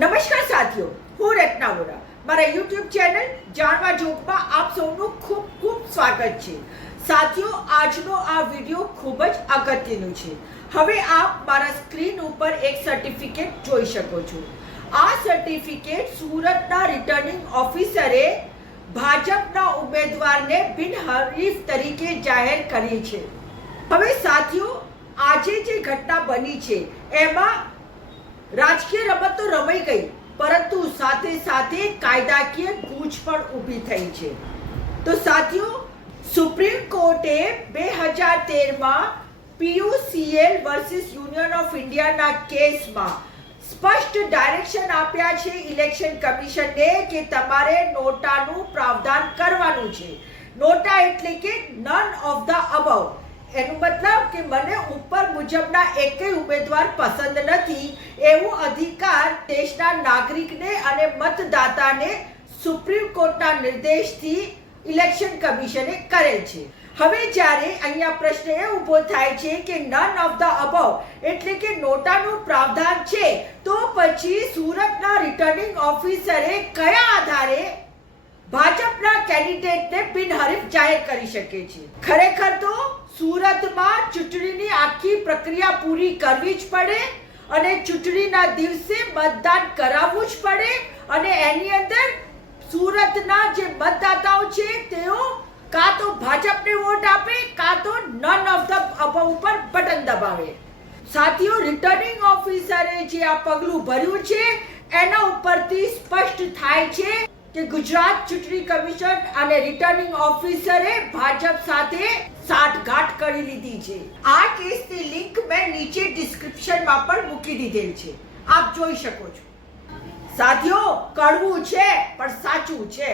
નમસ્કાર સાથીઓ, હું રત્ના વોરા. મારા યુટ્યુબ ચેનલ જાણવા જોગમાં આપ સૌનું ખૂબ ખૂબ સ્વાગત છે. સાથીઓ, આજનો આ વિડીયો ખૂબ જ અગત્યનો છે. હવે આપ મારા સ્ક્રીન ઉપર એક સર્ટિફિકેટ જોઈ શકો છો. આ સર્ટિફિકેટ સુરતના રિટર્નિંગ ઓફિસરે ભાજપના ઉમેદવારને બિનહરીફ તરીકે જાહેર કરી છે. હવે સાથીઓ, આજે જે ઘટના બની છે એમાં રાજકીય રમત તો રમાઈ ગઈ, પરંતુ સાથે સાથે કાયદાકીય ગૂંચ પણ ઊભી થઈ છે. તો સાથીઓ, સુપ્રીમ કોર્ટે 2013માં PUCL વર્સિસ યુનિયન ઓફ ઇન્ડિયાના કેસમાં સ્પષ્ટ ડાયરેક્શન આપ્યા છે ઇલેક્શન કમિશનને કે તમારે નોટાનું પ્રાવધાન કરવાનું છે. નોટા એટલે કે નન ઓફ ધ અબવ. એનું મતલબ કે મને ઉપર મુજબના એકેય ઉમેદવાર પસંદ નથી એવું અધિકાર દેશના નાગરિકને અને મતદાતાને સુપ્રીમ કોર્ટના નિર્દેશથી ઇલેક્શન કમિશને કરેલ છે. હવે જ્યારે અહીંયા પ્રશ્ન એ ઊભો થાય છે કે નન ઓફ ધ અબવ એટલે કે નોટાનું પ્રાવધાન છે, તો પછી સુરતના રિટર્નિંગ ઓફિસરે કયા આધારે ભાજપના કેન્ડિડેટને બિનહરીફ જાહેર કરી શકે છે? ખરેખર તો સુરતમાં ચૂંટણીની આખી પ્રક્રિયા પૂરી કરવી જ પડે અને ચૂંટણીના દિવસે મતદાન કરાવવું જ પડે અને એની અંદર સુરતના જે મતદાતાઓ છે તેઓ કાં તો ભાજપને વોટ આપે કાં તો નન ઓફ ધ અબવ ઉપર બટન દબાવે. સાથીઓ, રિટર્નિંગ ઓફિસરે જે આ પગલું ભર્યું છે એના ઉપરથી સ્પષ્ટ થાય છે કે ગુજરાત ચૂંટણી કમિશન અને રિટર્નિંગ ઓફિસરે ભાજપ સાથે સાઠગાંઠ કરી લીધી છે. આ કેસની લિંક મેં નીચે ડિસ્ક્રિપ્શનમાં પણ મૂકી દીધેલ છે, આપ જોઈ શકો છો. સાથીઓ, કડવું છે પણ સાચું છે.